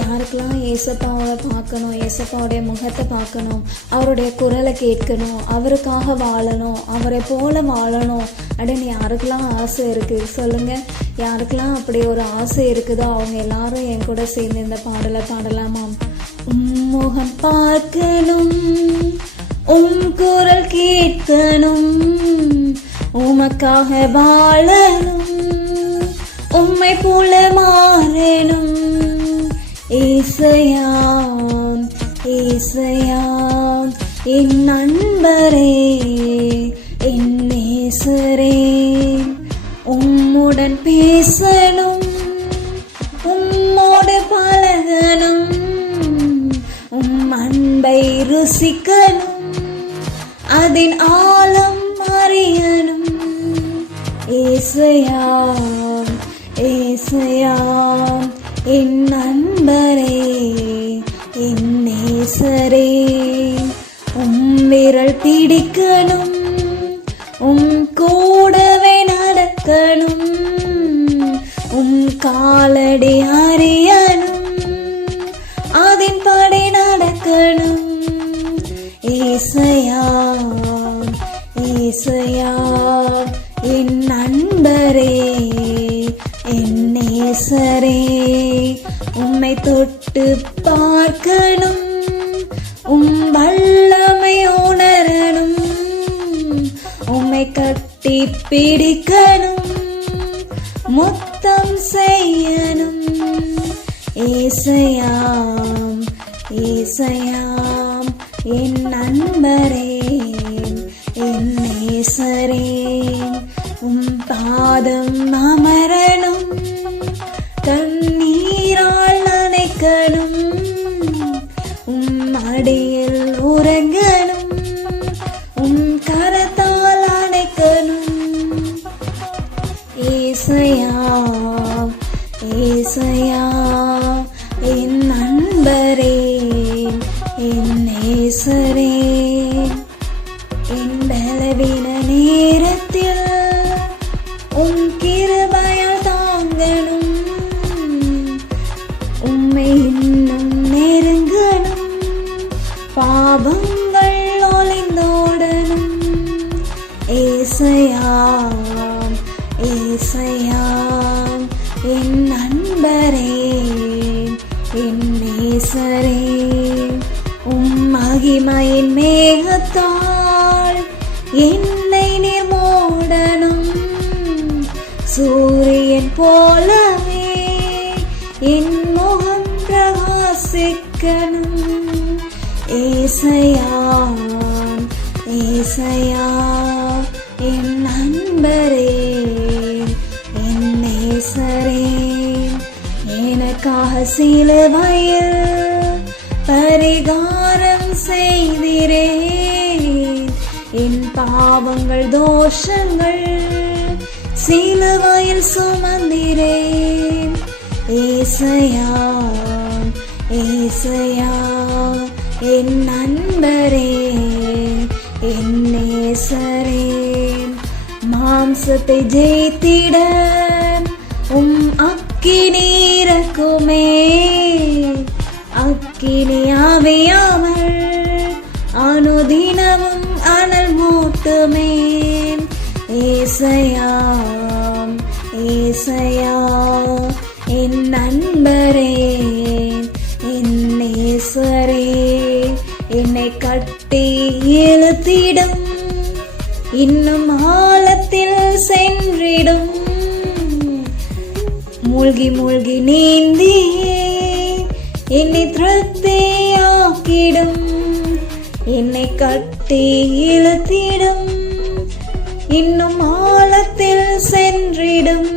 யாருக்கெல்லாம் ஏசப்பாவை பார்க்கணும் ஏசப்பாவுடைய முகத்தை பார்க்கணும் அவருடைய குரலை கேட்கணும் அவருக்காக வாழணும் அவரை போல வாழணும். அப்படின்னு யாருக்கெல்லாம் ஆசை இருக்குது சொல்லுங்கள் யாருக்கெல்லாம் அப்படி ஒரு ஆசை இருக்குதோ அவங்க எல்லாரும் என் கூட சேர்ந்து இந்த பாடலை பாடலாமாம். உம்முகம் பார்க்கணும் உம் குரல் கேட்கணும் உமக்காக வாழணும் உம்மை போல மாறணும். ஏசையாம் ஏசையாம் என் நண்பரே என் நேசரே. உம்முடன் பேசணும் உம்மோடு பழகணும் உம் அன்பை ருசிக்கணும் அதன் ஆழம் அறியணும். ஏசையாம் ஏசையாம் என் நண்பரே. என் நேசரே உம் விரல் பிடிக்கணும் உம் கூடவே நடக்கணும் உம் காலடி அறியணும் அதன் படை நடக்கணும். ஏசையா ஏசையா என் நண்பரே என் நேசரே உம்மை தொட்டு பார்க்கணும். உம் வல்லமை உணரணும். உம்மை கட்டி பிடிக்கணும். முத்தம் செய்யணும். ஏசையாம் ஏசையாம் என் நண்பரே என் நேசரே. உம் பாதம் அமரணும். ஏசையா ஏசையா என் நண்பரே என் நேசரே. என் பலவீன நேரத்தில் உம் கிருபையால் தாங்கணும். உம்மை இன்னும் நெருங்கணும். பாவங்கள் ஒளிந்தோடணும். ஏசையாம் இசையாம். என் நண்பரே என் நேசரே உம் மகிமையின் மேகத்தாள் என்னை நீர் மூடணும் சூரியன் போலவே என் முகம் பிரகாசிக்கணும். ஏசையாம் ஏசையா என் நண்பரே சிலுவையில் பரிகாரம் செய்திரே. என் பாவங்கள் தோஷங்கள் சிலுவையில் சுமந்திரேன். ஏசையா ஏசையா என் நண்பரே என் நேசரே. மாம்சத்தை ஜெயித்திட உம் அக்கினி இறக்குமே அக்கினி ஆவியாமல் அனுதினமும் அனல் மூட்டுமே. ஏசையாம் ஏசையா என் நண்பரே என் நேசரே என்னை கட்டி இழுத்திடும். இன்னும் ஆழத்தில் சென்றிடும். மூழ்கி மூழ்கி நீந்தியே. என்னை திருப்தியாக்கிடும் என்னை கட்டி இழுத்திடும். இன்னும் ஆழத்தில் சென்றிடும்.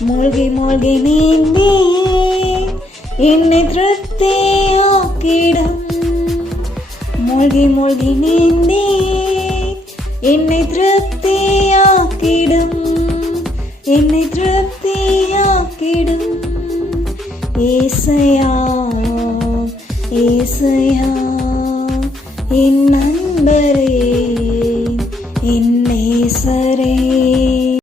மூழ்கி மூழ்கி நீந்தி என்னை திருப்தியாக்கிடும் மூழ்கி மூழ்கி நீந்தி என்னை திருப்தியாக்கிடும் என்னை திருப்தி ஏசையா ஏசையா என் நண்பரே.